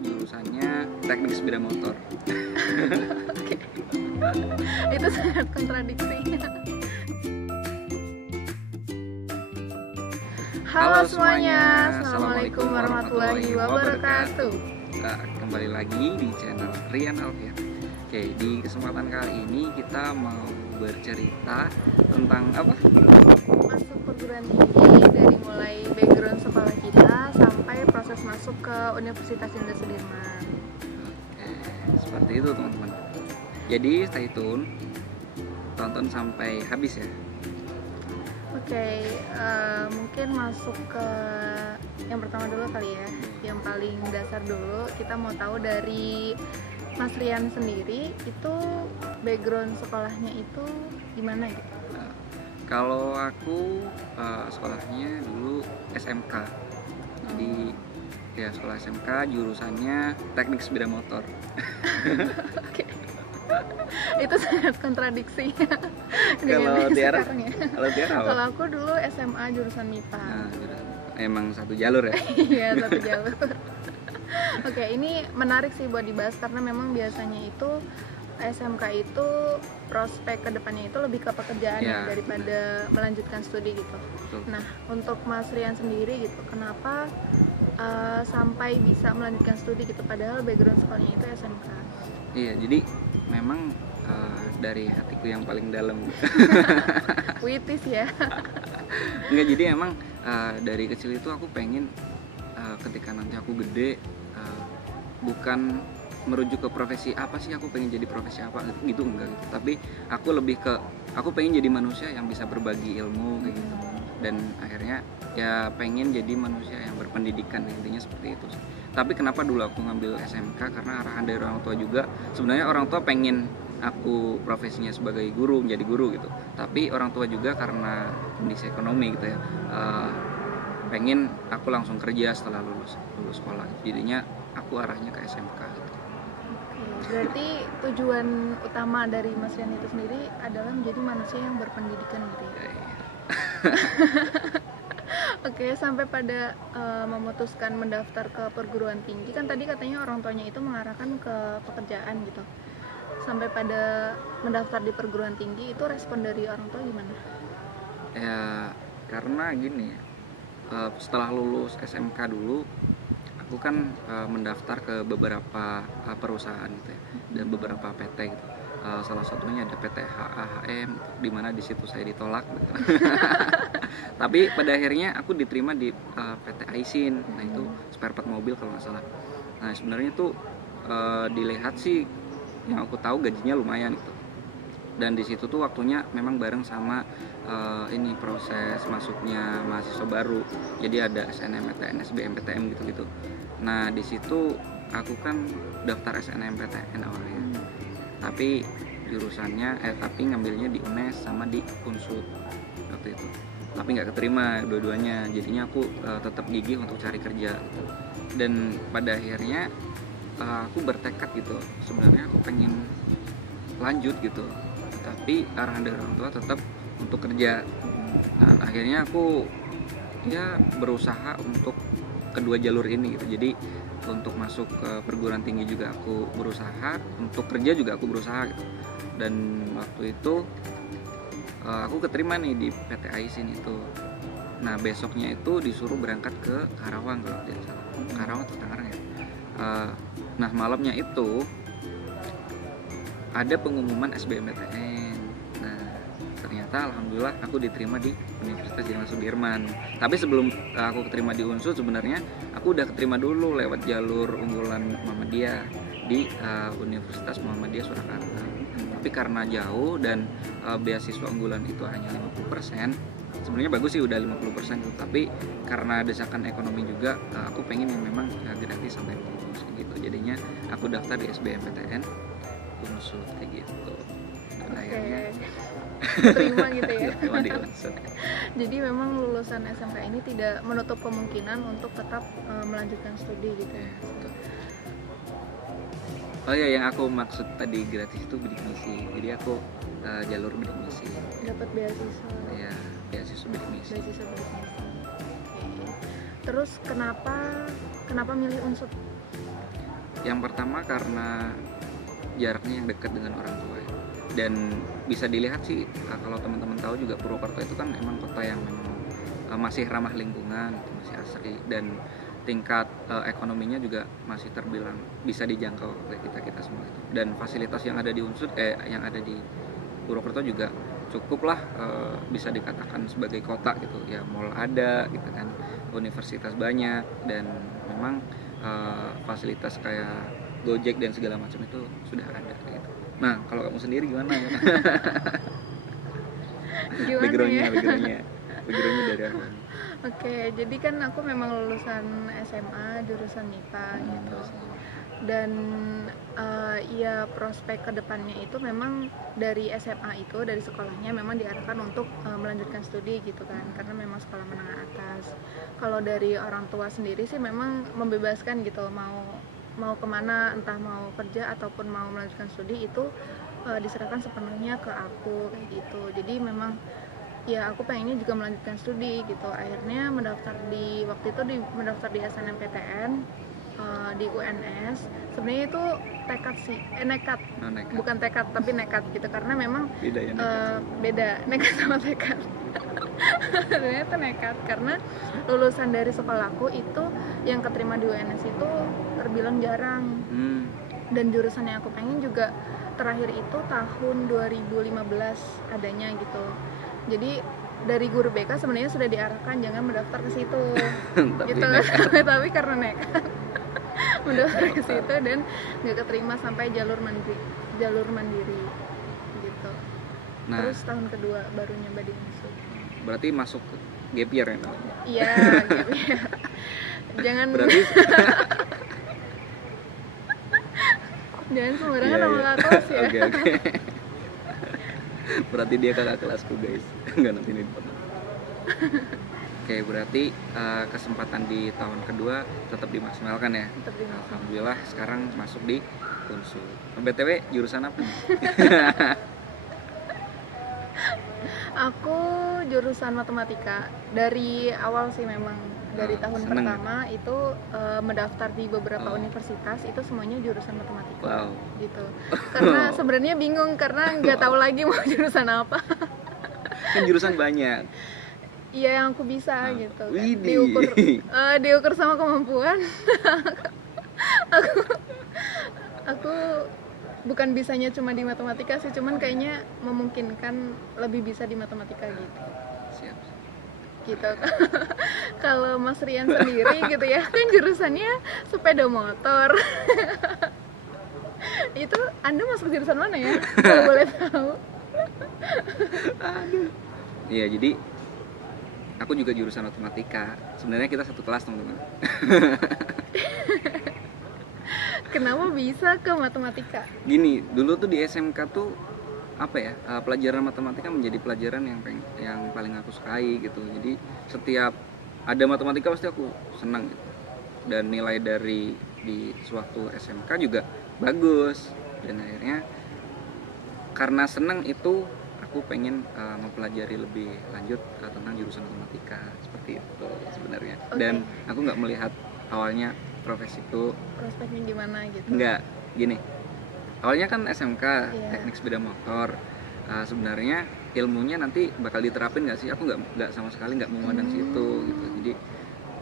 jurusannya teknik sepeda motor. Oke. Itu sangat kontradiksi. Halo semuanya, Assalamualaikum warahmatullahi wabarakatuh. Kembali lagi di channel Rian Alfian. Oke, di kesempatan kali ini kita mau bercerita tentang apa? Masuk perguruan tinggi, dari mulai background sekolah kita sampai proses masuk ke Universitas Jenderal Sudirman. Oke, seperti itu teman-teman. Jadi stay tune, tonton sampai habis ya. Oke, mungkin masuk ke yang pertama dulu kali ya, yang paling dasar dulu. Kita mau tahu dari Mas Rian sendiri, itu background sekolahnya itu gimana gitu? Kalau aku sekolahnya dulu SMK, jadi ya sekolah SMK, jurusannya teknik sepeda motor. Oke. Itu sangat kontradiksi. Kalau Tiara, Ya. kalau Tiara apa? Kalau aku dulu SMA jurusan MIPA. Nah, emang satu jalur ya? Iya, satu jalur. Oke, ini menarik sih buat dibahas karena memang biasanya itu SMK itu prospek kedepannya itu lebih ke pekerjaan Ya, daripada melanjutkan studi gitu. Betul. Nah, untuk Mas Rian sendiri gitu, kenapa sampai bisa melanjutkan studi gitu padahal background sekolahnya itu SMK? Iya, jadi memang dari hatiku yang paling dalam. Witis ya. Enggak, jadi emang dari kecil itu aku pengen ketika nanti aku gede bukan merujuk ke profesi apa sih, aku pengen jadi profesi apa gitu, enggak gitu. Tapi aku lebih ke aku pengen jadi manusia yang bisa berbagi ilmu kayak gitu. Dan akhirnya ya pengen jadi manusia yang berpendidikan, intinya seperti itu. Tapi kenapa dulu aku ngambil SMK, karena arahan dari orang tua juga. Sebenarnya orang tua pengen aku profesinya sebagai guru, menjadi guru gitu. Tapi orang tua juga karena kondisi ekonomi gitu ya, pengen aku langsung kerja setelah lulus sekolah. Jadinya aku arahnya ke SMK gitu. Berarti tujuan utama dari Mas Rian itu sendiri adalah menjadi manusia yang berpendidikan gitu ya? Oke, sampai pada memutuskan mendaftar ke perguruan tinggi, kan tadi katanya orang tuanya itu mengarahkan ke pekerjaan gitu. Sampai pada mendaftar di perguruan tinggi, itu respon dari orang tua gimana? Ya karena gini, setelah lulus SMK dulu aku kan mendaftar ke beberapa perusahaan gitu ya, dan beberapa PT gitu. Salah satunya ada PT HAHM, di mana di situ saya ditolak gitu. Tapi pada akhirnya aku diterima di PT Aisin. Nah, itu spare part mobil kalau nggak salah. Nah, sebenarnya tuh dilihat sih, yang aku tahu gajinya lumayan gitu. Dan di situ tuh waktunya memang bareng sama ini proses masuknya mahasiswa baru. Jadi ada SNMPTN, SBMPTN gitu-gitu. Nah, di situ aku kan daftar SNMPTN awalnya. Tapi jurusannya tapi ngambilnya di UNES sama di Unsud waktu itu. Tapi nggak keterima dua-duanya. Jadinya aku tetap gigih untuk cari kerja gitu. Dan pada akhirnya aku bertekad gitu. Sebenarnya aku pengen lanjut gitu. Tapi arahan dari orang tua tetap untuk kerja. Nah, akhirnya aku ya berusaha untuk kedua jalur ini gitu. Jadi untuk masuk ke perguruan tinggi juga aku berusaha, untuk kerja juga aku berusaha gitu. Dan waktu itu aku keterima nih di PT Aisin itu. Nah, besoknya itu disuruh berangkat ke Karawang kalau tidak salah. Karawang atau Tangerang ya. Nah, malamnya itu ada pengumuman SBMPTN. Nah, ternyata alhamdulillah aku diterima di Universitas Jenderal Sudirman. Tapi sebelum aku keterima di Unsud, sebenarnya aku udah keterima dulu lewat jalur unggulan Muhammadiyah di Universitas Muhammadiyah Surakarta. Tapi karena jauh dan beasiswa unggulan itu hanya 50%, sebenarnya bagus sih udah 50%, tapi karena desakan ekonomi juga aku pengen yang memang gratis sampai lulus gitu. Jadinya aku daftar di SBMPTN Unsud kayak gitu. Dan akhirnya terima gitu ya. terima di Unsud. Jadi memang lulusan SMK ini tidak menutup kemungkinan untuk tetap melanjutkan studi gitu ya. Oh ya, yang aku maksud tadi gratis itu bidik misi. Jadi aku jalur bidik misi. Dapat beasiswa. Ya, beasiswa bidik misi. Beasiswa bidik misi. Oke. Terus kenapa milih Unsud? Yang pertama karena jaraknya yang dekat dengan orang tua ya. Dan bisa dilihat sih kalau teman-teman tahu juga Purwokerto itu kan emang kota yang memang masih ramah lingkungan, masih asri, dan tingkat ekonominya juga masih terbilang bisa dijangkau oleh kita semua itu. Dan fasilitas yang ada di yang ada di Purwokerto juga cukuplah bisa dikatakan sebagai kota gitu ya. Mall ada gitu kan, universitas banyak, dan memang fasilitas kayak Gojek dan segala macam itu sudah ada gitu. Nah, kalau kamu sendiri gimana ya? Backgroundnya dari aku. Oke, jadi kan aku memang lulusan SMA jurusan MIPA gitu. Dan ya prospek kedepannya itu memang dari SMA itu, dari sekolahnya memang diarahkan untuk melanjutkan studi gitu kan, karena memang sekolah menengah atas. Kalau dari orang tua sendiri sih memang membebaskan gitu, mau kemana, entah mau kerja ataupun mau melanjutkan studi itu diserahkan sepenuhnya ke aku kayak gitu. Jadi memang ya aku pengennya juga melanjutkan studi gitu. Akhirnya mendaftar di mendaftar di SNMPTN di UNS. Sebenarnya itu tekad sih, nekat. Bukan tekad tapi nekat gitu, karena memang beda ya, beda nekat sama tekad. Ternyata nekat karena lulusan dari sekolahku itu yang keterima di UNS itu terbilang jarang. Dan jurusan yang aku pengen juga terakhir itu tahun 2015 adanya gitu. Jadi dari guru BK sebenarnya sudah diarahkan jangan mendaftar ke situ. Gitu. Tapi karena nekat mendaftar ke situ dan nggak keterima sampai jalur mandiri gitu. Nah, terus tahun kedua baru nyoba di UNSUD. Berarti masuk gap year ya? Iya, gap year. Jangan berarti jangan sembarangan sama kakak kelas ya. Oke. Berarti dia kakak kelasku guys. Enggak, nanti ini dipotong. Oke, berarti kesempatan di tahun kedua tetap dimaksimalkan ya. Alhamdulillah sekarang masuk di UNSUD. BTW jurusan apa? Aku jurusan matematika dari awal sih memang. Dari tahun pertama ya? Itu mendaftar di beberapa universitas itu semuanya jurusan matematika. Gitu. Karena sebenarnya bingung karena nggak tahu lagi mau jurusan apa. Kan jurusan banyak. Iya, yang aku bisa gitu. Diukur sama kemampuan. aku bukan bisanya cuma di matematika sih, cuman kayaknya memungkinkan lebih bisa di matematika gitu. Siap. Gitu. Kalau Mas Rian sendiri gitu ya, kan jurusannya sepeda motor. Itu Anda masuk jurusan mana ya? Kalau boleh tahu. Aduh. Iya, jadi aku juga jurusan matematika. Sebenarnya kita satu kelas, teman-teman. Kenapa bisa ke matematika? Gini, dulu tuh di SMK tuh apa ya, pelajaran matematika menjadi pelajaran yang paling aku sukai gitu. Jadi setiap ada matematika pasti aku senang gitu. Dan nilai di suatu SMK juga bagus. Dan akhirnya karena senang itu aku pengen mempelajari lebih lanjut tentang jurusan matematika seperti itu sebenarnya. Okay. Dan aku nggak melihat awalnya profesi itu prospeknya gimana gitu. Nggak, gini. Awalnya kan SMK, teknik sepeda motor. Sebenarnya ilmunya nanti bakal diterapin nggak sih? Aku nggak sama sekali nggak memandang situ gitu. Jadi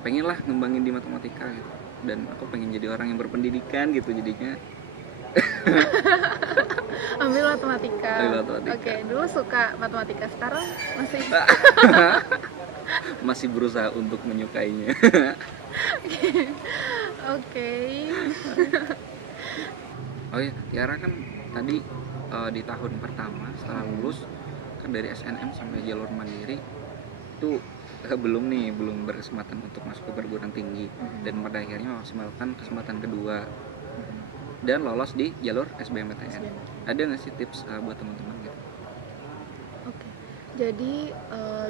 pengenlah ngembangin di matematika gitu. Dan aku pengen jadi orang yang berpendidikan gitu jadinya. Ambil matematika. Oke, dulu suka matematika, sekarang masih masih berusaha untuk menyukainya. Oke. Oh iya, Tiara kan tadi di tahun pertama setelah lulus kan dari SNM sampai jalur mandiri itu belum berkesempatan untuk masuk ke perguruan tinggi, dan pada akhirnya memaksimalkan kesempatan kedua dan lolos di jalur SBMPTN. Ada nggak sih tips buat teman-teman gitu? Oke. Jadi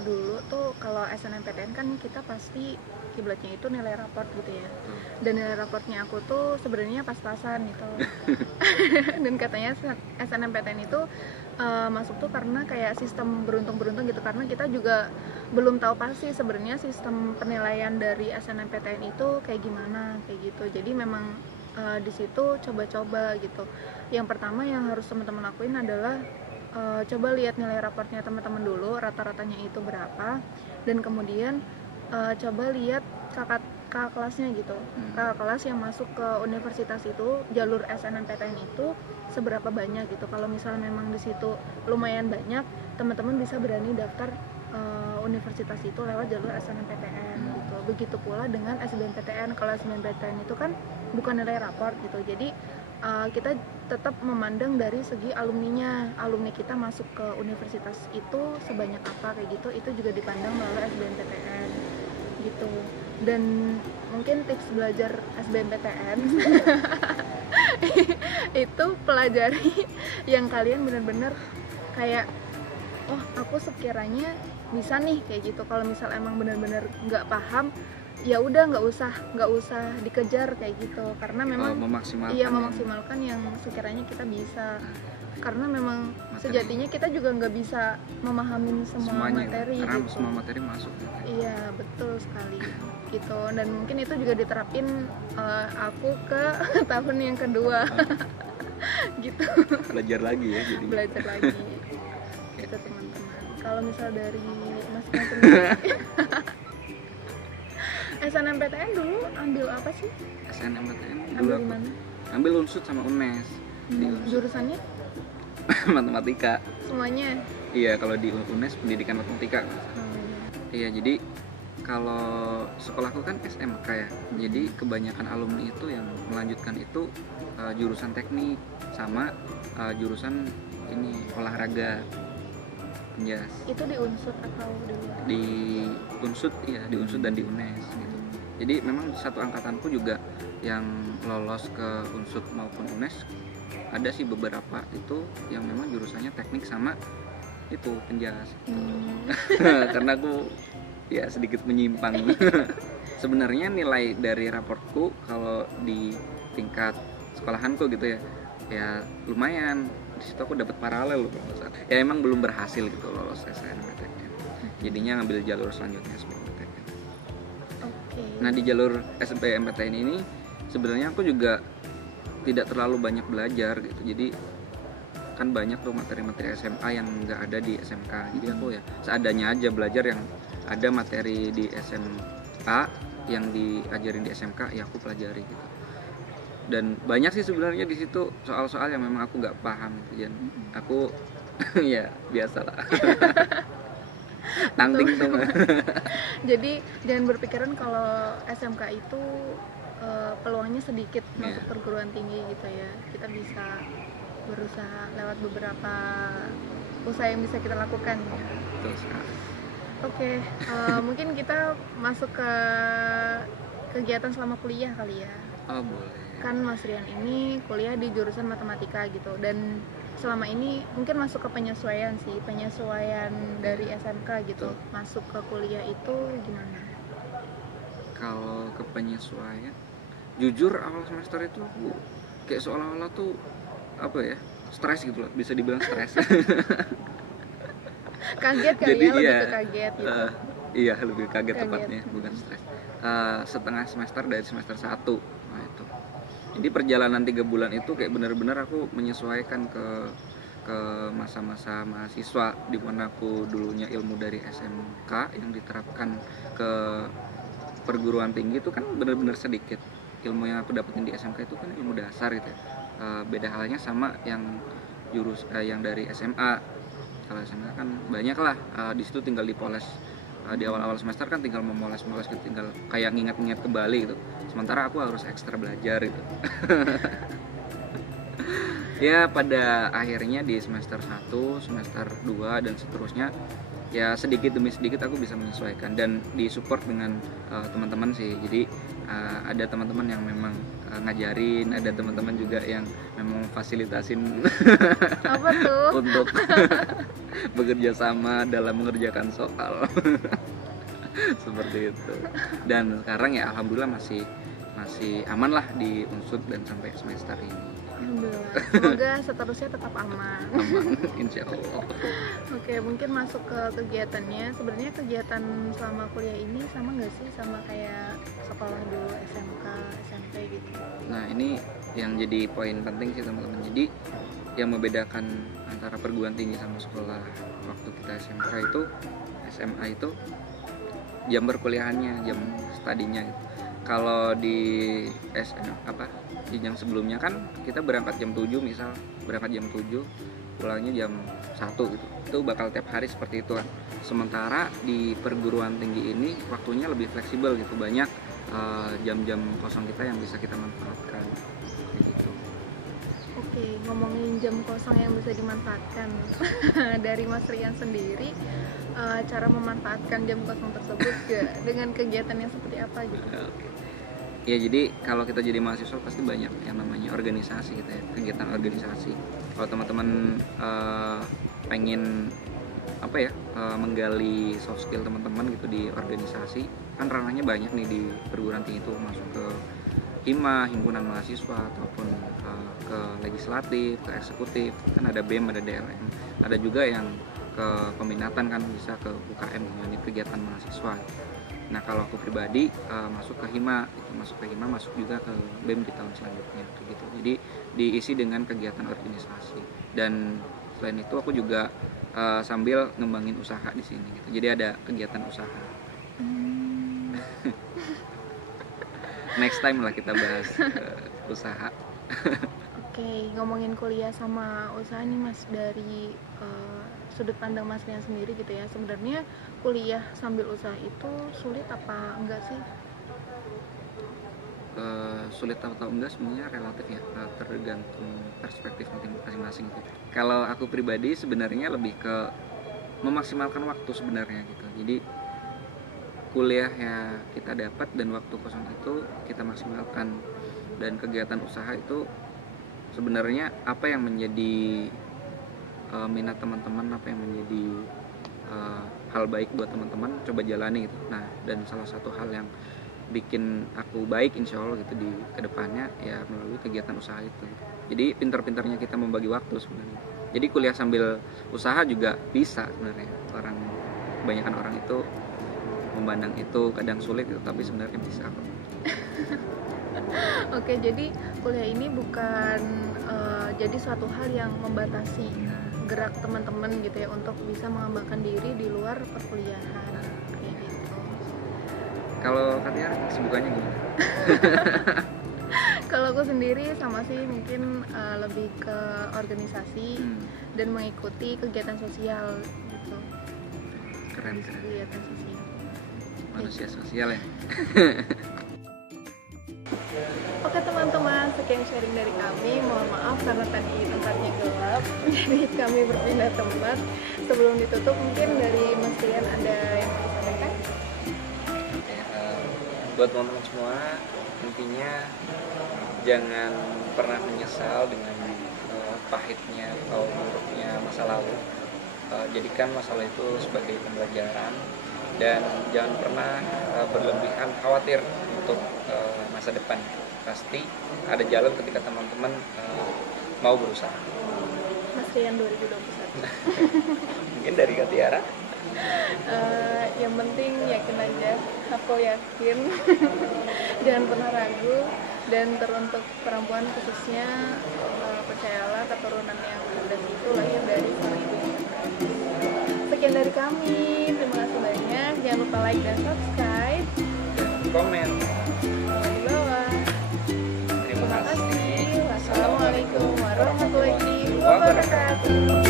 dulu tuh kalau SNMPTN kan kita pasti kiblatnya itu nilai raport gitu ya. Dan nilai raportnya aku tuh sebenarnya pas-pasan gitu. Dan katanya SNMPTN itu masuk tuh karena kayak sistem beruntung-beruntung gitu, karena kita juga belum tahu pasti sebenarnya sistem penilaian dari SNMPTN itu kayak gimana kayak gitu. Jadi memang di situ coba-coba gitu. Yang pertama yang harus teman-teman lakuin adalah coba lihat nilai raportnya teman-teman dulu, rata-ratanya itu berapa, dan kemudian coba lihat kakak kelasnya gitu, kakak kelas yang masuk ke universitas itu, jalur SNMPTN itu seberapa banyak gitu. Kalau misalnya memang di situ lumayan banyak, teman-teman bisa berani daftar universitas itu lewat jalur SNMPTN gitu. Begitu pula dengan SBMPTN. Kalau SBMPTN itu kan bukan nilai raport gitu, jadi kita tetap memandang dari segi alumni kita masuk ke universitas itu sebanyak apa kayak gitu, itu juga dipandang melalui SBMPTN gitu. Dan mungkin tips belajar SBMPTN itu pelajari yang kalian benar-benar kayak, oh aku sekiranya bisa nih kayak gitu. Kalau misal emang benar-benar nggak paham, ya udah nggak usah dikejar kayak gitu, karena memang memaksimalkan yang sekiranya kita bisa, karena memang sejatinya kita juga nggak bisa memahamin semua materi karena gitu. Semua materi masuk gitu. Iya betul sekali gitu, dan mungkin itu juga diterapin aku ke tahun yang kedua gitu. Belajar lagi ya, jadi belajar lagi gitu teman-teman. Kalau misal dari Mas sendiri SNMPTN dulu ambil apa sih? SNMPTN Ambil dulu di mana? Ambil Unsud sama UNES. Jurusannya? Matematika. Semuanya? Iya, kalau di UNES pendidikan matematika. Iya, jadi kalau sekolahku kan SMK ya. Jadi kebanyakan alumni itu yang melanjutkan itu jurusan teknik sama jurusan ini olahraga. Yes. Itu di Unsud atau di luar? Di Unsud, iya, di Unsud dan di UNES gitu. Jadi memang satu angkatanku juga yang lolos ke Unsud maupun UNES ada sih beberapa itu yang memang jurusannya teknik sama itu penjas gitu. Karena aku ya sedikit menyimpang. Sebenarnya nilai dari raportku kalau di tingkat sekolahanku gitu ya lumayan. Di situ aku dapat paralel loh. Ya emang belum berhasil gitu lolos SNMPTN. Jadinya ngambil jalur selanjutnya SBMPTN. Nah di jalur SBMPTN ini sebenarnya aku juga tidak terlalu banyak belajar gitu. Jadi kan banyak tuh materi-materi SMA yang nggak ada di SMK. Jadi aku ya seadanya aja belajar yang ada materi di SMA yang diajarin di SMK ya aku pelajari gitu. Dan banyak sih sebenarnya di situ soal-soal yang memang aku nggak paham gitu. Dan aku ya biasalah tangting tuh. Jadi jangan berpikiran kalau SMK itu peluangnya sedikit masuk perguruan tinggi gitu ya. Kita bisa berusaha lewat beberapa usaha yang bisa kita lakukan ya. Betul sekali. Oke, mungkin kita masuk ke kegiatan selama kuliah kali ya. Oh boleh. Kan Mas Rian ini kuliah di jurusan matematika gitu, dan selama ini mungkin masuk ke penyesuaian dari SMK gitu. Betul. Masuk ke kuliah itu gimana? Kalau ke penyesuaian, jujur awal semester itu aku kayak seolah-olah tuh apa ya, stres gitu loh, bisa dibilang stres. Kaget kali. Jadi, ya, lebih ke kaget gitu. Iya, lebih kaget tepatnya, bukan stres. Setengah semester dari semester 1. Nah itu. Jadi perjalanan 3 bulan itu kayak benar-benar aku menyesuaikan ke masa-masa mahasiswa, di mana aku dulunya ilmu dari SMK yang diterapkan ke perguruan tinggi itu kan benar-benar sedikit. Ilmu yang aku dapetin di SMK itu kan ilmu dasar gitu ya. Beda halnya sama yang yang dari SMA. Kalau SMA kan banyak lah, di situ tinggal dipoles. Di awal-awal semester kan tinggal memoles-moles gitu, tinggal kayak nginget-nginget kembali gitu. Sementara aku harus ekstra belajar gitu. Ya pada akhirnya di semester 1, semester 2 dan seterusnya ya sedikit demi sedikit aku bisa menyesuaikan dan disupport dengan teman-teman sih. Jadi ada teman-teman yang memang ngajarin, ada teman-teman juga yang memang fasilitasin apa tuh? untuk bekerja sama dalam mengerjakan soal. Seperti itu. Dan sekarang ya alhamdulillah masih aman lah di Unsud dan sampai semester ini. Alhamdulillah. Semoga seterusnya tetap aman. Aman, insya Allah. Oke, mungkin masuk ke kegiatannya. Sebenarnya kegiatan selama kuliah ini sama nggak sih sama kayak sekolah dulu SMK, SMP gitu? Nah ini yang jadi poin penting sih teman-teman. Jadi yang membedakan antara perguruan tinggi sama sekolah waktu kita SMK itu, SMA itu jam berkuliahannya, jam studinya gitu. Kalau di jenjang sebelumnya kan kita berangkat jam 7, misal berangkat jam 7 pulangnya jam 1 gitu. Itu bakal tiap hari seperti itu kan. Sementara di perguruan tinggi ini waktunya lebih fleksibel gitu, banyak jam-jam kosong kita yang bisa kita manfaatkan kayak gitu. Oke, ngomongin jam kosong yang bisa dimanfaatkan dari Mas Rian sendiri, cara memanfaatkan jam kosong tersebut dengan kegiatan yang seperti apa gitu? Ya jadi kalau kita jadi mahasiswa pasti banyak yang namanya organisasi gitu ya, kegiatan organisasi. Kalau teman-teman pengen menggali soft skill teman-teman gitu di organisasi, kan ranahnya banyak nih di perguruan tinggi itu, masuk ke HIMA, himpunan mahasiswa, ataupun ke legislatif, ke eksekutif, kan ada BEM, ada DLM, ada juga yang ke peminatan kan bisa ke UKM, unit kegiatan mahasiswa. Nah kalau aku pribadi masuk ke HIMA, masuk juga ke BEM di tahun selanjutnya gitu. Jadi diisi dengan kegiatan organisasi, dan selain itu aku juga sambil ngembangin usaha di sini gitu. Jadi ada kegiatan usaha. Next time lah kita bahas usaha. Oke, ngomongin kuliah sama usaha nih Mas, dari sudut pandang Mas Rian sendiri gitu ya, sebenarnya kuliah sambil usaha itu sulit apa enggak sih? Sulit atau enggak sebenarnya relatif ya, tergantung perspektif masing-masing gitu. Kalau aku pribadi sebenarnya lebih ke memaksimalkan waktu sebenarnya gitu. Jadi kuliah ya kita dapat, dan waktu kosong itu kita maksimalkan. Dan kegiatan usaha itu sebenarnya apa yang menjadi minat teman-teman, apa yang menjadi hal baik buat teman-teman, coba jalani gitu. Nah dan salah satu hal yang bikin aku baik insya Allah gitu di kedepannya ya melalui kegiatan usaha itu. Jadi pintar-pintarnya kita membagi waktu sebenarnya. Jadi kuliah sambil usaha juga bisa sebenarnya. Kebanyakan orang itu memandang itu kadang sulit gitu, tapi sebenarnya bisa kok. Oke, jadi kuliah ini bukan jadi suatu hal yang membatasi gerak teman-teman gitu ya untuk bisa mengembangkan diri di luar perkuliahan kayak gitu. Kalau katanya kesibukannya gimana? Kalau aku sendiri sama sih, mungkin lebih ke organisasi dan mengikuti kegiatan sosial gitu. Keren. Kegiatan sosial. Manusia sosial ya. Oke teman-teman, sekian sharing dari kami. Mohon maaf karena tadi tempatnya gelap, jadi kami berpindah tempat. Sebelum ditutup, mungkin dari Mas Rian ada yang mau disampaikan? Buat teman-teman semua, intinya jangan pernah menyesal dengan pahitnya atau buruknya masa lalu. Jadikan masalah itu sebagai pembelajaran, dan jangan pernah berlebihan khawatir untuk masa depan. Pasti ada jalan ketika teman-teman mau berusaha. Mas Rian 2021. Mungkin dari Kak Tiara? Yang penting yakin aja, aku yakin. Jangan pernah ragu, dan teruntuk perempuan khususnya percayalah keturunan yang cerdas itu lahir dari sang ibu yang cerdas. Sekian dari kami, terima kasih banyak. Jangan lupa like dan subscribe, Komen di bawah. Terima kasih. Wassalamualaikum warahmatullahi wabarakatuh.